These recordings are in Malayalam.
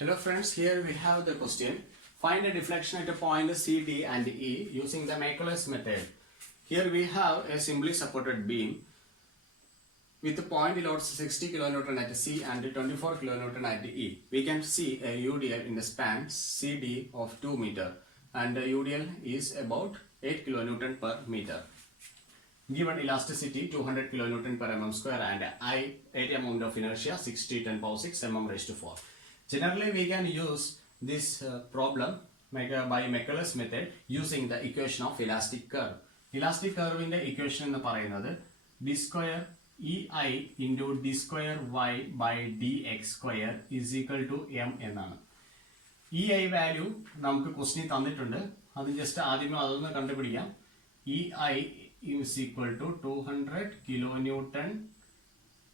Hello friends, here we have the question. Find a deflection at a point C, D and E using the Michaelis method. Here we have a simply supported beam with the point loads 60 kN at C and 24 kN at E. We can see a UDL in the span CD of 2 meter and the UDL is about 8 kN per meter. Given elasticity 200 kN per mm square and I, 8 amount of inertia 60 10 power 6 mm raised to 4. Generally, we can use this problem by Michaelis method using the equation of elastic curve. Elastic curve in the equation എന്ന് പറയുന്നത് d square ei into d square y by dx square is equal to m എന്നാണ്. ei വാല്യൂ നമുക്ക് ക്വസ്റ്റ്യൻ തന്നിട്ടുണ്ട്. അത് ജസ്റ്റ് ആദ്യമേ അതൊന്ന് കണ്ടുപിടിക്കാം. ei is equal to 200 kilonewton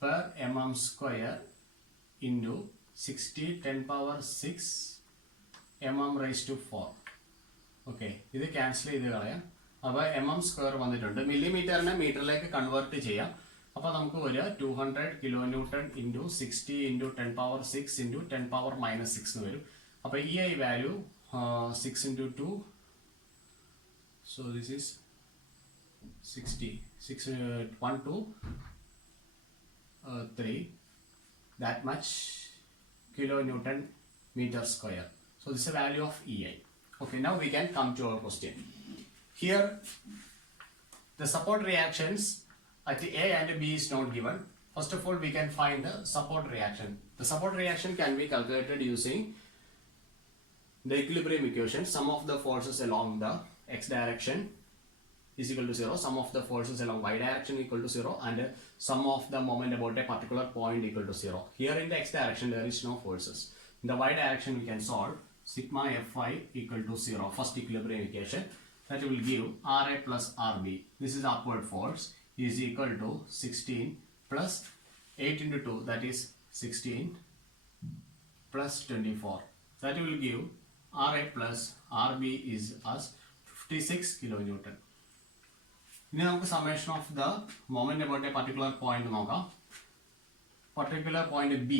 per mm square into 60 10 power 6 mm raised to 4. Okay, ഇത് ക്യാൻസൽ ചെയ്ത് കളയാം. അപ്പോൾ mm സ്ക്വയർ വന്നിട്ടുണ്ട്. മില്ലിമീറ്ററിനെ മീറ്ററിലേക്ക് കൺവേർട്ട് ചെയ്യാം. അപ്പോൾ നമുക്ക് ഒരു 200 kilonewton into 60 into 10 power 6 into 10 power minus 6 എന്ന് വരും. അപ്പോൾ ei value 6 into 2, so this is 60, 6 1 2 3, that much kilonewton meter square. So this is the value of ei. Okay, now we can come to our question. Here the support reactions at A and B is not given. First of all, we can find the support reaction. The support reaction can be calculated using the equilibrium equation. Sum of the forces along the x direction is equal to 0, sum of the forces along y direction equal to 0, and sum of the moment about a particular point equal to 0. Here in the x direction there is no forces. In the y direction we can solve sigma Fi equal to 0, first equilibrium equation. That will give Ra plus Rb. This is upward force is equal to 16 plus 8 into 2, that is 16 plus 24. That will give Ra plus Rb is as 56 kilonewton. ഇനി നമുക്ക് summation of the moment about a particular point നോക്കാം. പർട്ടിക്കുലർ പോയിന്റ് ബി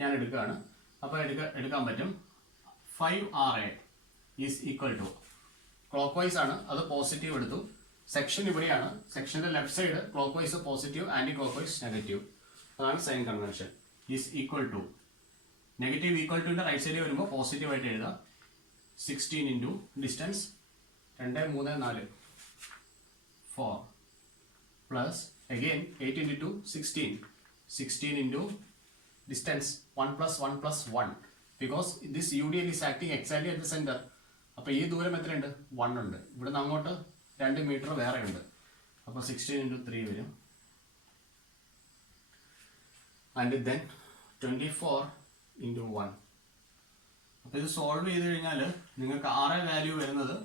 ഞാൻ എടുക്കുകയാണ്. അപ്പോൾ എടുക്കാൻ പറ്റും 5Ra is equal to, clockwise ആണ്, അത് പോസിറ്റീവ് എടുത്തു. സെക്ഷൻ ഇവിടെയാണ്, സെക്ഷന്റെ left side clockwise positive, anticlockwise negative. അതാണ് sign convention. Is equal to, negative equal ടുവിന്റെ റൈറ്റ് സൈഡിൽ വരുമ്പോൾ പോസിറ്റീവ് ആയിട്ട് എഴുതാം. 16 into distance 2 3 4 4 plus again 8 into 2 16, 16 into distance 1 plus 1 plus 1, because this UDL is acting exactly at the center. അപ്പോൾ ഈ ദൂരം എത്രയുണ്ട്? 1 ഉണ്ട്. ഇവിടെ നിന്ന് അങ്ങോട്ട് 2 മീറ്റർ വേറെ ഉണ്ട്. അപ്പോൾ 16 into 3 വരും. And then 24 into 1. അപ്പോൾ ഇത് സോൾവ് ചെയ്ത് കഴിഞ്ഞാൽ നിങ്ങൾക്ക് Ra വാല്യൂ വരുന്നത്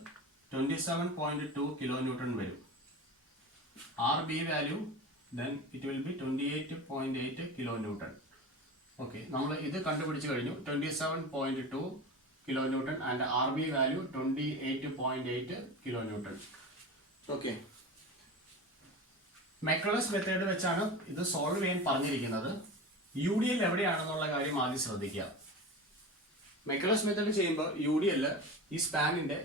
27.2 kilonewton വരും. Rb value then it will be 28.8 kilonewton. Okay, നമ്മൾ ഇത് കണ്ടുപിടിച്ച് കഴിഞ്ഞു. 27.2 kilonewton and Rb value 28.8 kilonewton. Okay, Michaelis method വെച്ചാണ് ഇത് സോൾവ് ചെയ്യാൻ പറഞ്ഞിരിക്കുന്നത്. UDL എവിടെയാണെന്നുള്ള കാര്യം ആദ്യം ശ്രദ്ധിക്കുക. Michaelis മെത്തേഡ് ചെയ്യുമ്പോൾ UDL ഈ സ്പാനിന്റെ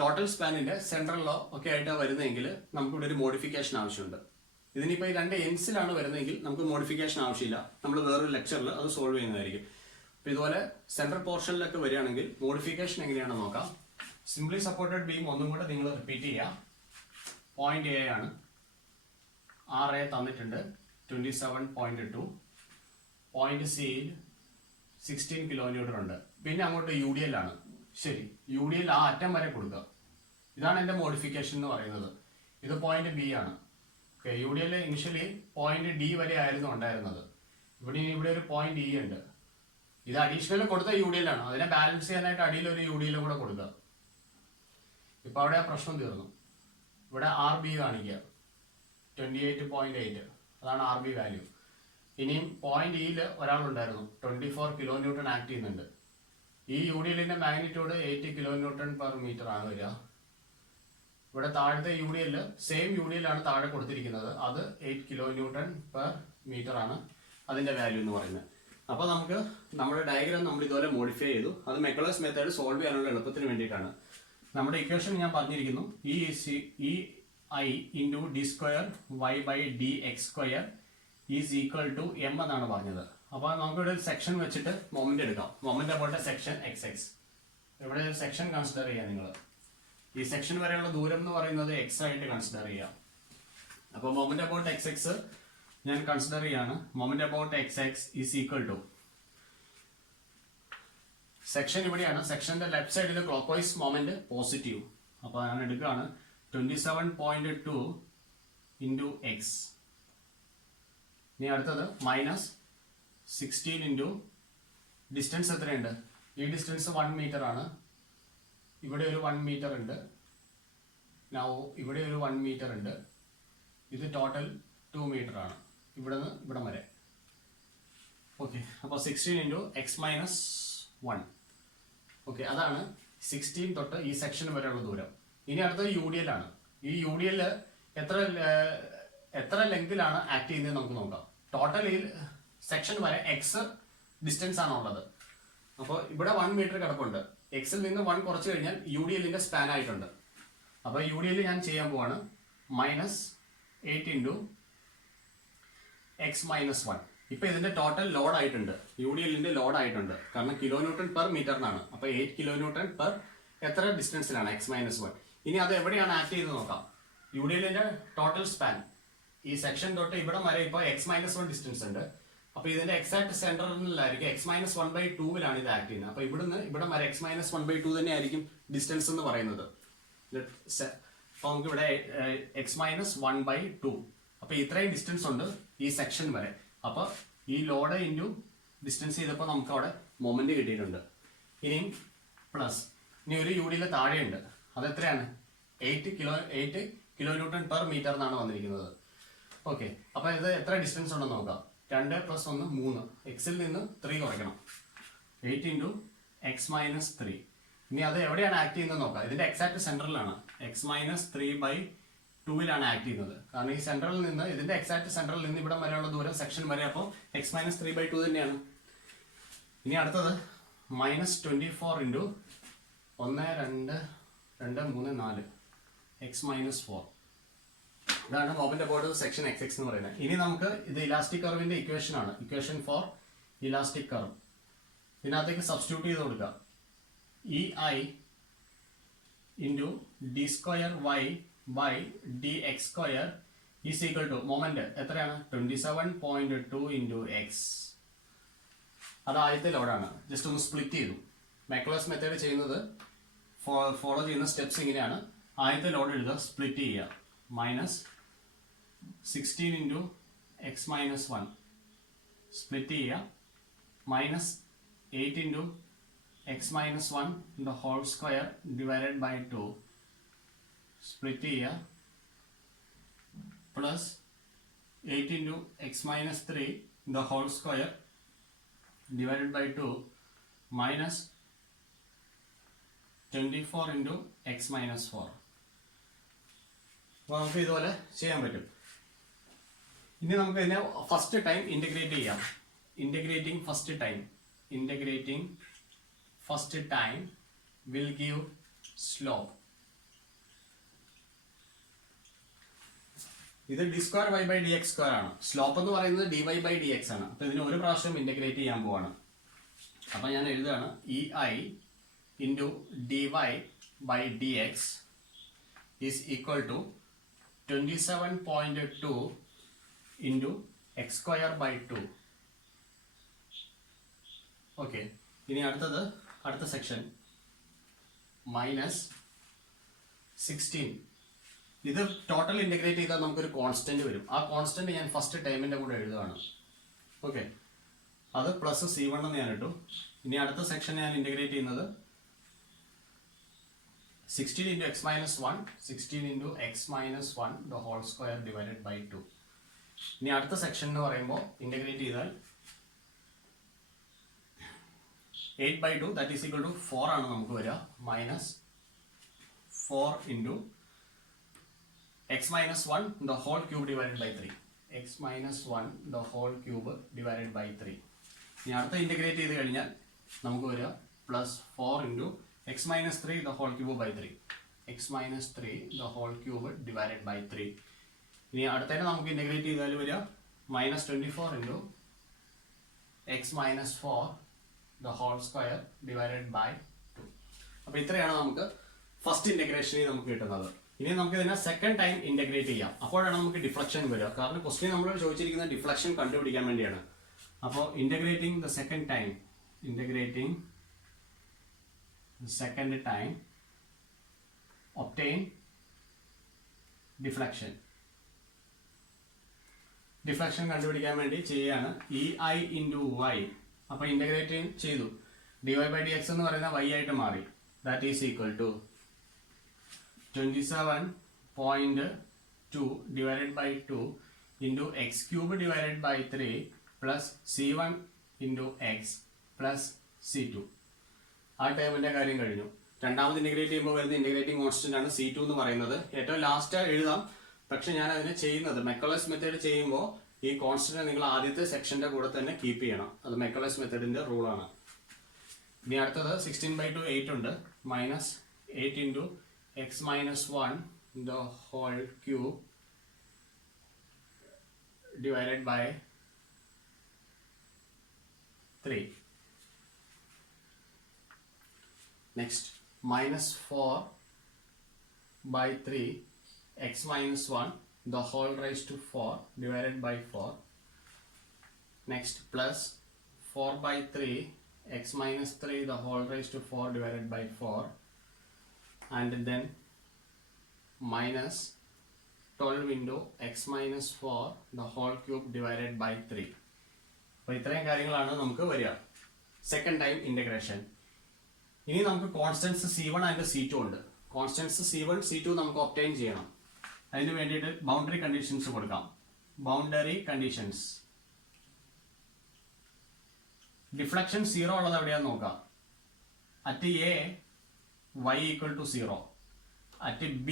ടോട്ടൽ സ്പാനിന്റെ സെൻട്രലോ ഒക്കെ ആയിട്ട് വരുന്നതെങ്കിൽ നമുക്കിവിടെ ഒരു മോഡിഫിക്കേഷൻ ആവശ്യമുണ്ട്. ഇതിനിപ്പോൾ ഈ രണ്ട് എൻസിലാണ് വരുന്നതെങ്കിൽ നമുക്ക് മോഡിഫിക്കേഷൻ ആവശ്യമില്ല. നമ്മൾ വേറൊരു ലെക്ചറിൽ അത് സോൾവ് ചെയ്യുന്നതായിരിക്കും. അപ്പോൾ ഇതുപോലെ സെൻട്രൽ പോർഷനിലൊക്കെ വരികയാണെങ്കിൽ മോഡിഫിക്കേഷൻ എങ്ങനെയാണെന്ന് നോക്കാം. സിംപ്ലി സപ്പോർട്ടഡ് ബീം ഒന്നും കൂടെ നിങ്ങൾ റിപ്പീറ്റ് ചെയ്യാം. പോയിന്റ് എ ആണ്, Ra തന്നിട്ടുണ്ട് 27.2, പോയിന്റ് സിയിൽ 16 kilonewton ഉണ്ട്. പിന്നെ അങ്ങോട്ട് UDL ആണ്. ശരി, UDL ആ അറ്റം വരെ കൊടുക്കുക. ഇതാണ് എൻ്റെ മോഡിഫിക്കേഷൻ എന്ന് പറയുന്നത്. ഇത് പോയിന്റ് ബി ആണ്. Okay, UDL initially point D വരെ ആയിരുന്നു ഉണ്ടായിരുന്നത്. ഇവിടെ ഒരു പോയിന്റ് ഇ ഉണ്ട്. ഇത് അഡീഷണൽ കൊടുത്ത UDL ആണ്. അതിനെ ബാലൻസ് ചെയ്യാനായിട്ട് അടിയിൽ ഒരു UDL കൂടെ കൊടുക്കുക. ഇപ്പൊ അവിടെ ആ പ്രശ്നം തീർന്നു. ഇവിടെ Rb കാണിക്കുക 28.8, അതാണ് Rb വാല്യൂ. ഇനിയും പോയിന്റ് ഇയിൽ ഒരാളുണ്ടായിരുന്നു, 24 kilonewton ആക്ട് ചെയ്യുന്നുണ്ട്. ഈ UDLന്റെ മാഗ്നിറ്റ്യൂഡ് 8 kilonewton per meter ആണ് വരിക. ഇവിടെ താഴത്തെ UDL സെയിം UDL ആണ് താഴെ കൊടുത്തിരിക്കുന്നത്. അത് 8 kilonewton per meter ആണ് അതിന്റെ വാല്യൂ എന്ന് പറയുന്നത്. അപ്പോൾ നമുക്ക് നമ്മുടെ ഡയഗ്രാം നമ്മൾ ഇതുപോലെ മോഡിഫൈ ചെയ്തു. അത് മെക്കലേഴ്സ് മെത്തേഡ് സോൾവ് ചെയ്യാനുള്ള എളുപ്പത്തിന് വേണ്ടിയിട്ടാണ്. നമ്മുടെ ഇക്വേഷൻ ഞാൻ പറഞ്ഞിരിക്കുന്നു, E I into D square Y by D X square is equal to M എന്നാണ് പറഞ്ഞത്. അപ്പോൾ നമുക്കിവിടെ ഒരു സെക്ഷൻ വെച്ചിട്ട് മൊമെന്റ് എടുക്കാം. Moment about section X X. ഇവിടെ ഒരു സെക്ഷൻ കൺസിഡർ ചെയ്യാം. നിങ്ങൾ ഈ സെക്ഷൻ വരെയുള്ള ദൂരം എന്ന് പറയുന്നത് എക്സ് ആയിട്ട് കൺസിഡർ ചെയ്യാം. അപ്പോൾ മൊമെന്റ് അബൌട്ട് എക്സ് എക്സ് ഞാൻ കൺസിഡർ ചെയ്യാണ്. Moment about X X is equal to section ഇവിടെയാണ്. സെക്ഷന്റെ ലെഫ്റ്റ് സൈഡിൽ ക്ലോക്ക് വൈസ് മൊമെന്റ് പോസിറ്റീവ്. അപ്പോൾ ഞാൻ എടുക്കുകയാണ് 27.2 ഇൻറ്റു എക്സ്. ഇനി അടുത്തത് മൈനസ് 16 ഇൻറ്റു ഡിസ്റ്റൻസ് എത്രയുണ്ട്? ഈ ഡിസ്റ്റൻസ് 1 മീറ്റർ ആണ്. ഇവിടെ ഒരു 1 മീറ്റർ ഉണ്ട്. ഇവിടെ ഒരു 1 മീറ്റർ ഉണ്ട്. ഇത് ടോട്ടൽ 2 മീറ്റർ ആണ്, ഇവിടെ നിന്ന് ഇവിടം വരെ. ഓക്കെ, അപ്പോൾ 16 ഇൻറ്റു എക്സ് മൈനസ് 1. ഓക്കെ, അതാണ് 16 തൊട്ട് ഈ സെക്ഷൻ വരെയുള്ള ദൂരം. ഇനി അടുത്തത് യു ഡി എൽ ആണ്. ഈ യു ഡി എൽ എത്ര ലെങ്തിലാണ് ആക്ട് ചെയ്യുന്നത് നമുക്ക് നോക്കാം. ടോട്ടൽ ഈ സെക്ഷൻ വരെ എക്സ് ഡിസ്റ്റൻസ് ആണ് ഉള്ളത്. അപ്പോൾ ഇവിടെ 1 മീറ്റർ കിടപ്പുണ്ട്. എക്സിൽ നിന്ന് 1 കുറച്ച് കഴിഞ്ഞാൽ യു ഡി എല്ലിന്റെ സ്പാൻ ആയിട്ടുണ്ട്. അപ്പോൾ യു ഡി എൽ ഞാൻ ചെയ്യാൻ പോവാണ് -8 ഇൻറ്റു എക്സ് മൈനസ് 1. ഇപ്പൊ ഇതിന്റെ ടോട്ടൽ ലോഡ് ആയിട്ടുണ്ട്, യു ഡി എല്ലിന്റെ ലോഡ് ആയിട്ടുണ്ട്. കാരണം കിലോ ന്യൂട്ടൺ പെർ മീറ്ററിനാണ്. അപ്പൊ 8 കിലോ ന്യൂട്ടൺ പെർ എത്ര ഡിസ്റ്റൻസിലാണ്? X minus 1. ഇനി അത് എവിടെയാണ് ആക്ട് ചെയ്ത് നോക്കാം. യു ഡി എല്ലിന്റെ ടോട്ടൽ സ്പാൻ ഈ സെക്ഷൻ തൊട്ട് ഇവിടെ വരെ ഇപ്പോൾ എക്സ് മൈനസ് 1 ഡിസ്റ്റൻസ് ഉണ്ട്. അപ്പൊ ഇതിന്റെ എക്സാക്ട് സെന്ററിലായിരിക്കും എക്സ് മൈനസ് 1/2 ഇത് ആക്ട് ചെയ്യുന്നത്. അപ്പൊ ഇവിടുന്ന് ഇവിടെ വരെ എക്സ് മൈനസ് 1/2 തന്നെ ആയിരിക്കും ഡിസ്റ്റൻസ് എന്ന് പറയുന്നത്. അപ്പൊ നമുക്ക് ഇവിടെ എക്സ് മൈനസ് 1/2. അപ്പൊ ഇത്രയും ഡിസ്റ്റൻസ് ഉണ്ട് ഈ സെക്ഷൻ വരെ. അപ്പൊ ഈ ലോഡ് ഇൻറ്റു ഡിസ്റ്റൻസ് ചെയ്തപ്പോൾ നമുക്ക് അവിടെ മൊമെന്റ് കിട്ടിയിട്ടുണ്ട്. ഇനിയും പ്ലസ് ഇനി ഒരു യു ഡിയിലെ താഴെയുണ്ട്. അത് എത്രയാണ്? 8 കിലോ ന്യൂട്ടൺ പെർ മീറ്റർ എന്നാണ് വന്നിരിക്കുന്നത്. ഓക്കെ, അപ്പൊ ഇത് എത്ര ഡിസ്റ്റൻസ് ഉണ്ടെന്ന് നോക്കാം. 2 + 1 3. എക്സിൽ നിന്ന് 3 കുറയ്ക്കണം. 8 ഇൻറ്റു എക്സ് മൈനസ് 3. ഇനി അത് എവിടെയാണ് ആക്ട് ചെയ്യുന്നത് നോക്കാം. ഇതിന്റെ എക്സാക്ട് സെന്ററിലാണ്. എക്സ് മൈനസ് 3/2 ആക്ട് ചെയ്യുന്നത്. കാരണം ഈ സെന്ററിൽ നിന്ന് ഇതിന്റെ എക്സാക്ട് സെന്ററിൽ നിന്ന് ഇവിടെ വരെയുള്ള ദൂരം സെക്ഷൻ വരെ. അപ്പോൾ എക്സ് മൈനസ് 3/2 തന്നെയാണ്. ഇനി അടുത്തത് -24 ഇൻറ്റു 1 2 2 3 4 എക്സ് മൈനസ് 4. ഇതാണ് moment about section X X എന്ന് പറയുന്നത്. ഇനി നമുക്ക് ഇത് ഇലാസ്റ്റിക് കർവിന്റെ ഇക്വേഷൻ ആണ്. Equation for elastic curve. ഇതിനകത്തേക്ക് സബ്സ്റ്റിറ്റ്യൂട്ട് ചെയ്ത് കൊടുക്കുക. E I into D square Y by D X square is equal to moment എത്രയാണ്? 27.2 ഇൻറ്റു എക്സ്. അത് ആദ്യത്തെ ലോഡാണ്. ജസ്റ്റ് ഒന്ന് സ്പ്ലിറ്റ് ചെയ്തു. മെക്കലേഴ്സ് മെത്തേഡ് ചെയ്യുന്നത് ഫോളോ ചെയ്യുന്ന സ്റ്റെപ്സ് ഇങ്ങനെയാണ്. ആദ്യത്തെ ലോഡ് എഴുതുക, സ്പ്ലിറ്റ് ചെയ്യുക. -16 ഇൻറ്റു എക്സ് മൈനസ് 1 സ്പ്ലിറ്റ് ചെയ്യുക. -8 into X minus 1 the whole square divided by 2 split ചെയ്യുക. Plus 8 into X minus 3 the whole square divided by 2 minus 24 into X minus 4. അപ്പോൾ നമുക്ക് ഇതുപോലെ ചെയ്യാൻ പറ്റും. ഇനി നമുക്ക് ഇതിനെ ഫസ്റ്റ് ടൈം ഇന്റഗ്രേറ്റ് ചെയ്യാം. Integrating first time will give slope. ഇത് d square Y by D X square ആണ്. സ്ലോപ്പ് എന്ന് പറയുന്നത് d Y by D x ആണ്. അപ്പൊ ഇതിന് ഒരു പ്രാവശ്യം ഇന്റഗ്രേറ്റ് ചെയ്യാൻ പോവാണ്. അപ്പൊ ഞാൻ എഴുതുകയാണ് E I into D Y by D X is equal to 27.2 into X square by 2. Okay, ഇനി അടുത്ത സെക്ഷൻ -16. ഇത് ടോട്ടൽ ഇന്റഗ്രേറ്റ് ചെയ്താൽ നമുക്കൊരു കോൺസ്റ്റന്റ് വരും. ആ കോൺസ്റ്റന്റ് ഞാൻ ഫസ്റ്റ് ടൈമിന്റെ കൂടെ എഴുതുകയാണ്. ഓക്കെ, അത് പ്ലസ് C1 എന്ന് ഞാൻ ഇട്ടു. ഇനി അടുത്ത സെക്ഷൻ ഞാൻ ഇന്റഗ്രേറ്റ് ചെയ്യുന്നത് 16 into x minus 1, 16 into x minus 1 the whole square divided by 2. ഇനി അടുത്ത സെക്ഷൻ എന്ന് പറയുമ്പോൾ ഇന്റഗ്രേറ്റ് ചെയ്താൽ 8/2 that is equal to 4 ആണ് നമുക്ക് വരിക. -4 into x minus 1 the whole cube divided by 3. x minus 1 the whole cube divided by 3. ഇനി അടുത്ത ഇൻ്റഗ്രേറ്റ് ചെയ്ത് കഴിഞ്ഞാൽ നമുക്ക് വരിക plus 4 into X minus 3 the whole cube by 3. X minus 3 the whole cube divided by 3. ഇനി അടുത്തതിനെ നമുക്ക് ഇൻ്റഗ്രേറ്റ് ചെയ്താൽ വരിക minus 24 into X minus 4 the whole square divided by 2. അപ്പോൾ ഇത്രയാണ് നമുക്ക് ഫസ്റ്റ് ഇൻ്റഗ്രേഷനിൽ നമുക്ക് കിട്ടുന്നത്. ഇനി നമുക്ക് ഇതിനെ സെക്കൻഡ് ടൈം ഇൻ്റഗ്രേറ്റ് ചെയ്യാം. അപ്പോഴാണ് നമുക്ക് ഡിഫ്ലക്ഷൻ വരിക. കാരണം ക്വസ്റ്റ്യൻ നമ്മൾ ചോദിച്ചിരിക്കുന്ന ഡിഫ്ലക്ഷൻ കണ്ടുപിടിക്കാൻ വേണ്ടിയാണ്. അപ്പോൾ integrating the second time, integrating the second time obtain deflection. Deflection കണ്ടുപിടിക്കാൻ വേണ്ടി ചെയ്യുകയാണ് ഇ ഐ ഇൻറ്റു വൈ. അപ്പോൾ ഇൻ്റഗ്രേറ്റ് ചെയ്തു, D Y by D X എന്ന് പറയുന്ന വൈ ആയിട്ട് മാറി. That is equal to 27.2 divided by 2 into x cube divided by 3 plus c1 into x plus c2. ആ ടേമിന്റെ കാര്യം കഴിഞ്ഞു. രണ്ടാമത് ഇൻ്റഗ്രേറ്റ് ചെയ്യുമ്പോൾ വരുന്ന ഇൻ്റഗ്രേറ്റിംഗ് കോൺസ്റ്റന്റ് ആണ് c2 എന്ന് പറയുന്നത്. ഏറ്റവും ലാസ്റ്റ് എഴുതാം, പക്ഷെ ഞാൻ അതിനെ ചെയ്യുന്നത് മെക്കോളസ് മെത്തേഡ് ചെയ്യുമ്പോൾ ഈ കോൺസ്റ്റന്റ് നിങ്ങൾ ആദ്യത്തെ സെക്ഷന്റെ കൂടെ തന്നെ കീപ്പ് ചെയ്യണം. അത് മെക്കോളസ് മെത്തേഡിന്റെ റൂളാണ്. ഇനി അടുത്തത് 16/2 8 ഉണ്ട്, minus 8 into x minus 1 the whole cube divided by 3. Next, minus 4 by 3 x minus 1 the whole raised to 4 divided by 4. Next, plus 4 by 3 x minus 3 the whole raised to 4 divided by 4. And then minus 12 into x minus 4 the whole cube divided by 3. അപ്പോൾ ഇത്രയും കാര്യങ്ങളാണ് നമുക്ക് വരിക സെക്കൻഡ് ടൈം ഇൻ്റഗ്രേഷൻ. ഇനി നമുക്ക് കോൺസ്റ്റൻസ് c1 ആൻഡ് c2 ഉണ്ട്. കോൺസ്റ്റൻസ് c1 c2 നമുക്ക് ഒബ്റ്റെയിൻ ചെയ്യണം. അതിന് വേണ്ടിയിട്ട് ബൗണ്ടറി കണ്ടീഷൻസ് കൊടുക്കാം. ബൗണ്ടറി കണ്ടീഷൻസ്, ഡിഫ്ലക്ഷൻ 0 ഉള്ളത് എവിടെയാന്ന് നോക്കാം. At A y equal to 0, at b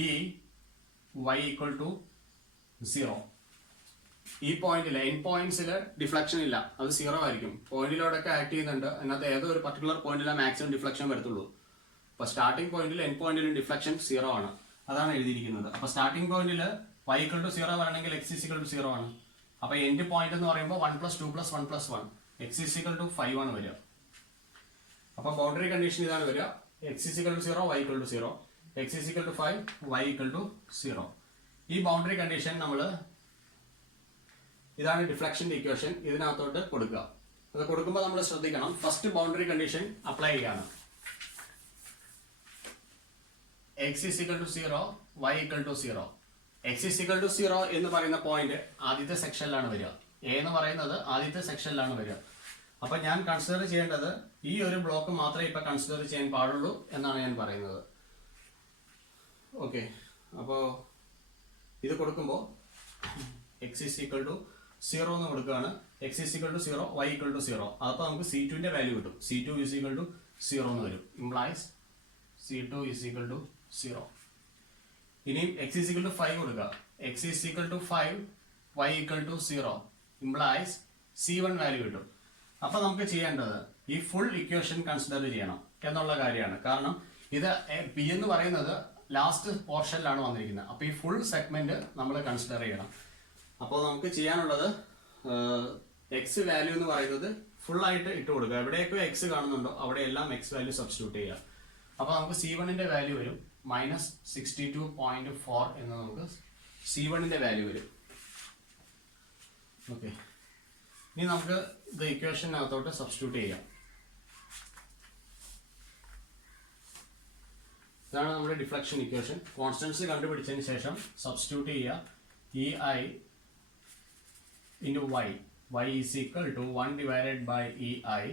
y equal to 0. ഈ പോയിന്റിൽ എൻ പോയിന്റ്സിൽ ഡിഫ്ലക്ഷൻ ഇല്ല, അത് 0 ആയിരിക്കും. പോയിന്റിലോടൊക്കെ ആക്ട് ചെയ്യുന്നുണ്ട്, അതിനകത്ത് ഏതോ ഒരു പർട്ടിക്കുലർ പോയിന്റിലാണ് മാക്സിമം ഡിഫ്ലക്ഷൻ വരത്തുള്ളൂ. അപ്പോൾ സ്റ്റാർട്ടിംഗ് പോയിന്റിൽ എൻ പോയിന്റിലും ഡിഫ്ലക്ഷൻ 0 ആണ്, അതാണ് എഴുതിയിരിക്കുന്നത്. അപ്പോൾ സ്റ്റാർട്ടിംഗ് പോയിന്റിൽ y equal to 0 വരണമെങ്കിൽ x is equal to 0 ആണ്. അപ്പോൾ എൻഡ് പോയിന്റ് എന്ന് പറയുമ്പോൾ 1 + 2 + 1 + 1 x is equal to 5 ആണ് വരിക. അപ്പോൾ ബൗണ്ടറി കണ്ടീഷൻ ഇതാണ് വരിക. x is equal to 0, y equal to 0, x is equal to 5, y equal to 0. ഈ ബൗണ്ടറി കണ്ടീഷൻ നമ്മൾ, ഇതാണ് ഡിഫ്ലക്ഷൻ്റെ ഇക്വേഷൻ, ഇതിനകത്തോട്ട് കൊടുക്കുക. അത് കൊടുക്കുമ്പോൾ നമ്മൾ ശ്രദ്ധിക്കണം, ഫസ്റ്റ് ബൗണ്ടറി കണ്ടീഷൻ അപ്ലൈ ചെയ്യാണ്. x is equal to 0, y equal to 0. x is equal to 0 എന്ന് പറയുന്ന പോയിന്റ് ആദ്യത്തെ സെക്ഷനിലാണ് വരിക. a എന്ന് പറയുന്നത് ആദ്യത്തെ സെക്ഷനിലാണ് വരിക. അപ്പൊ ഞാൻ കൺസിഡർ ചെയ്യേണ്ടത് ഈ ഒരു ബ്ലോക്ക് മാത്രമേ ഇപ്പൊ കൺസിഡർ ചെയ്യാൻ പാടുള്ളൂ എന്നാണ് ഞാൻ പറയുന്നത്. ഓക്കെ, അപ്പോൾ ഇത് കൊടുക്കുമ്പോൾ x is equal to 0 എന്ന് കൊടുക്കുകയാണ്. x is equal to 0, y equal to 0. അപ്പോൾ നമുക്ക് c2ന്റെ വാല്യൂ കിട്ടും. c2 is equal to 0 എന്ന് വരും. Implies c2 is equal to 0. ഇനി x is equal to 5 കൊടുക്കുക. x is equal to 5, y equal to 0. Implies c1 value കിട്ടും. അപ്പൊ നമുക്ക് ചെയ്യേണ്ടത് ഈ ഫുൾ ഇക്വേഷൻ കൺസിഡർ ചെയ്യണം എന്നുള്ള കാര്യമാണ്. കാരണം ഇത് പി എന്ന് പറയുന്നത് ലാസ്റ്റ് പോർഷനിലാണ് വന്നിരിക്കുന്നത്. അപ്പൊ ഈ ഫുൾ സെഗ്മെന്റ് നമ്മൾ കൺസിഡർ ചെയ്യണം. അപ്പോൾ നമുക്ക് ചെയ്യാനുള്ളത് എക്സ് വാല്യൂ എന്ന് പറയുന്നത് ഫുൾ ആയിട്ട് ഇട്ട് കൊടുക്കുക. എവിടെയൊക്കെ എക്സ് കാണുന്നുണ്ടോ അവിടെയെല്ലാം എക്സ് വാല്യൂ സബ്സ്റ്റിറ്റ്യൂട്ട് ചെയ്യുക. അപ്പോൾ നമുക്ക് c1ന്റെ വാല്യൂ വരും -62.4 എന്ന് നമുക്ക് c1ന്റെ വാല്യൂ വരും. ഓക്കെ, ഇനി നമുക്ക് ഇത് ഇക്വേഷനകത്തോട്ട് സബ്സ്റ്റിറ്റ്യൂട്ട് ചെയ്യാം. ഇതാണ് നമ്മുടെ ഡിഫ്ലക്ഷൻ ഇക്വേഷൻ. കോൺസ്റ്റൻസ് കണ്ടുപിടിച്ചതിന് ശേഷം സബ്സ്റ്റിറ്റ്യൂട്ട് ചെയ്യുക. E I into Y, y is equal to 1 divided by EI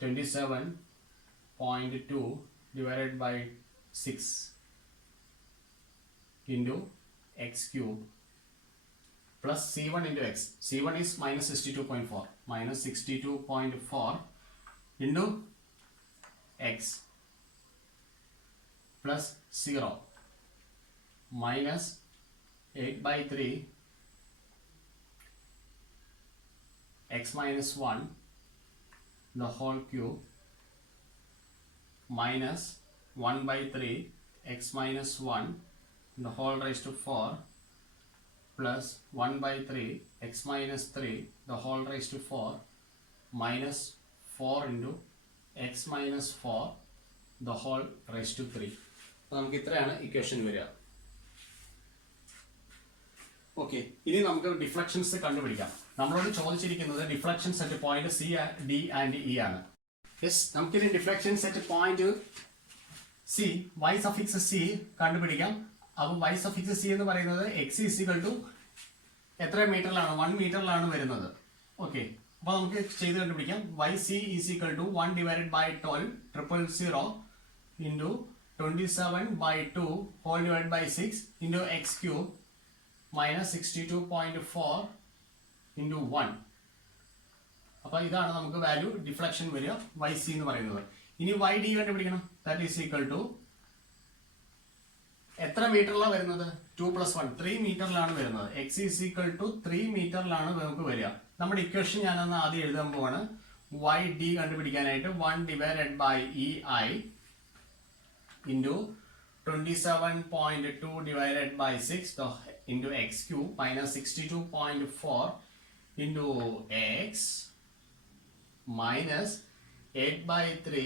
27.2 divided by 6 into x cube plus c1 into x. c1 is -62.4, -62.4 into x plus 0 minus 8/3 x minus 1 the whole cube minus 1 by 3 x minus 1 the whole raised to 4 plus 1 by 3 x minus 3 the whole raised to 4 minus 4 into x minus 4 the whole raised to 3. നമുക്ക് ഇത്രയാണ് ഇക്വേഷൻ വരിക. ഓക്കെ, ഇനി നമുക്ക് ഡിഫ്ലക്ഷൻസ് കണ്ടുപിടിക്കാം. നമ്മളോട് ചോദിച്ചിരിക്കുന്നത് deflections at point C, D and E ആണ്. യെസ്, നമുക്കിനി deflections at point C, y suffix C കണ്ടുപിടിക്കാം. അപ്പോൾ y സഫിക്സ് സി എന്ന് പറയുന്നത് x ഈക്വൽ ടു എത്ര മീറ്ററിലാണ്? 1 മീറ്ററിലാണ് വരുന്നത്. ഓക്കെ, അപ്പോൾ നമുക്ക് ചെയ്ത് കണ്ടുപിടിക്കാം. yc is equal to 1 divided by 12 000 into 27 by 2 whole divided by 6 into x cube minus 62.4 into 1. അപ്പോൾ ഇതാണ് നമുക്ക് വാല്യൂ ഡിഫ്ലക്ഷൻ വരിക yc എന്ന് പറയുന്നത്. ഇനി yd കണ്ടുപിടിക്കണം. ദാറ്റ് ഈസ് ഈക്വൽ ടു എത്ര മീറ്ററിലാണ് വരുന്നത്? 2 + 1 3 മീറ്ററിലാണ് വരുന്നത്. x ഈസ് ഈക്വൽ ടു 3 മീറ്ററിലാണ് നമുക്ക് വരിക. നമ്മുടെ ഇക്വേഷൻ ഞാനൊന്ന് ആദ്യം എഴുതാൻ പോവാണ്. yd കണ്ടുപിടിക്കാനായിട്ട് 1 divided by ei into 27.2 divided by 6 into x cube minus 62.4 into x minus 8 by 3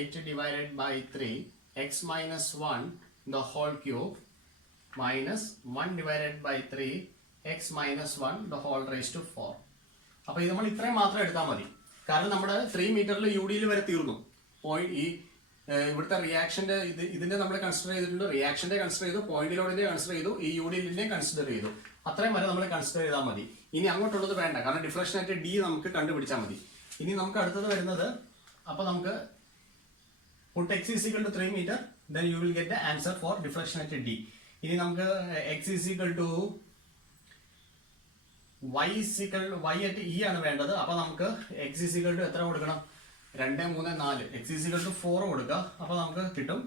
8 divided by 3 x minus 1 the whole cube minus 1 divided by 3 x minus 1 the whole raised to 4. അപ്പോൾ ഇത് നമ്മൾ ഇത്രയും മാത്രം എടുത്താൽ മതി. കാരണം നമ്മുടെ 3 മീറ്ററിൽ യു ഡിയിൽ വരെ തീർന്നു. പോയിന്റ് ഈ ഇവിടുത്തെ റിയാക്ഷന്റെ ഇതിന്റെ നമ്മൾ കൺസിഡർ ചെയ്തിട്ടുണ്ട്. റിയാക്ഷന്റെ കൺസിഡർ ചെയ്തു, പോയിന്റ് ലോഡിന്റെ കൺസിഡർ ചെയ്തു, ഈ യു ഡിന്റെ കൺസിഡർ ചെയ്തു. അത്രയും വരെ നമ്മൾ കൺസിഡർ ചെയ്താൽ മതി. ഇനി അങ്ങോട്ടുള്ളത് വേണ്ട, കാരണം ഡിഫ്ലക്ഷൻ ആയിട്ട് ഡി നമുക്ക് കണ്ടുപിടിച്ചാൽ മതി. ഇനി നമുക്ക് അടുത്തത് വരുന്നത്, അപ്പൊ നമുക്ക് put x is equal to 3 meter, then you will get the answer for deflection at d. ഇനി നമുക്ക് x is equal to y at e ആണ് വേണ്ടത്. അപ്പൊ നമുക്ക് x is equal to എത്ര കൊടുക്കണം? 2 3 4 x is equal to 4 കൊടുക്കുക. അപ്പൊ നമുക്ക് കിട്ടും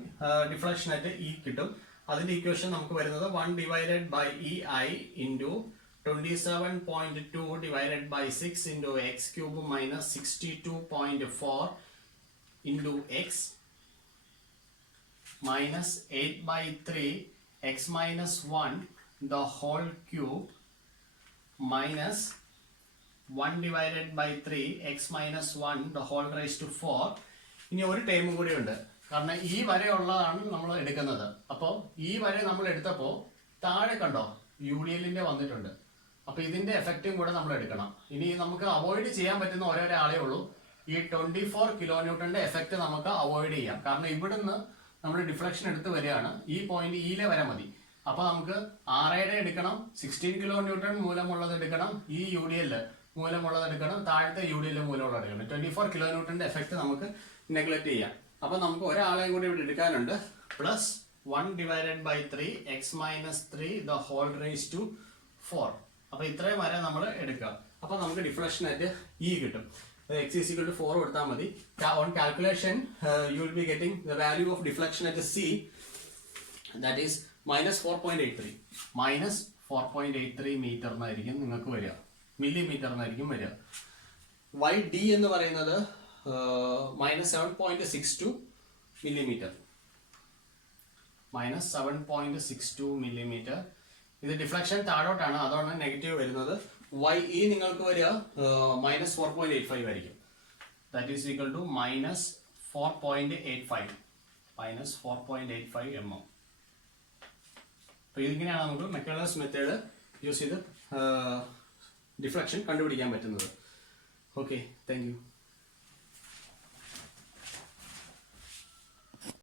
ഡിഫ്ലക്ഷൻ അറ്റ് ഇ കിട്ടും. അതിന്റെ ഇക്വേഷൻ നമുക്ക് വരുന്നത് 1 divided by ei into 27.2 divided by 6 into X cube minus 62.4 into X minus 8 by 3 x minus 1 the whole cube minus 1 divided by 3 x minus 1 the whole raised to 4. ഇനി ഒരു ടേമും കൂടി ഉണ്ട്, കാരണം ഈ വരെയുള്ളതാണ് നമ്മൾ എടുക്കുന്നത്. അപ്പോൾ ഈ വരെ നമ്മൾ എടുത്തപ്പോൾ താഴെ കണ്ടോ യു ഡി എല്ലിന്റെ വന്നിട്ടുണ്ട്. അപ്പൊ ഇതിന്റെ എഫക്റ്റും കൂടെ നമ്മൾ എടുക്കണം. ഇനി നമുക്ക് അവോയ്ഡ് ചെയ്യാൻ പറ്റുന്ന ഒരാളേ ഉള്ളൂ. ഈ 24 കിലോ ന്യൂട്ടന്റെ എഫക്റ്റ് നമുക്ക് അവോയ്ഡ് ചെയ്യാം. കാരണം ഇവിടുന്ന് നമ്മൾ ഡിഫ്ലക്ഷൻ എടുത്ത് വരികയാണ്. ഈ പോയിന്റ് ഇയിലെ വരെ മതി. അപ്പൊ നമുക്ക് ആറയുടെ എടുക്കണം, 16 കിലോ ന്യൂട്ടൺ മൂലമുള്ളത് എടുക്കണം, ഈ യു ഡി എൽ മൂലമുള്ളത് എടുക്കണം, താഴത്തെ യു ഡി എൽ മൂലമുള്ളത് എടുക്കണം. 24 കിലോ ന്യൂട്ടന്റെ എഫക്ട് നമുക്ക് നെഗ്ലക്ട് ചെയ്യാം. അപ്പൊ നമുക്ക് ഒരാളെയും കൂടി ഇവിടെ എടുക്കാനുണ്ട്. Plus 1 divided by 3 X minus 3 the whole raise to 4. അപ്പൊ ഇത്രയും വരെ നമ്മൾ എടുക്കുക. അപ്പൊ നമുക്ക് ഡിഫ്ലക്ഷൻ ആയിട്ട് ഇ കിട്ടും. x is equal to 4 കൊടുത്താൽ മതി. On calculation you will be getting the value of deflection at C, that is minus 4.83 minus 4.83 metre എന്നായിരിക്കും നിങ്ങൾക്ക് വരിക, മില്ലിമീറ്റർ എന്നായിരിക്കും വരിക. yd എന്ന് പറയുന്നത് minus 7.62 മില്ലിമീറ്റർ, minus 7.62 മില്ലിമീറ്റർ. ഇത് ഡിഫ്ലക്ഷൻ താഴോട്ടാണ്, അതാണ് നെഗറ്റീവ് വരുന്നത്. ye നിങ്ങൾക്ക് വരിക minus 4.85 ആയിരിക്കും. That is equal to minus 4.85 minus 4.85 mm. അപ്പോൾ ഇതിങ്ങനെയാണ് നമുക്ക് മെക്കലേഴ്സ് മെത്തേഡ് യൂസ് ചെയ്ത് ഡിഫ്ലക്ഷൻ കണ്ടുപിടിക്കാൻ പറ്റുന്നത്. Okay, thank U.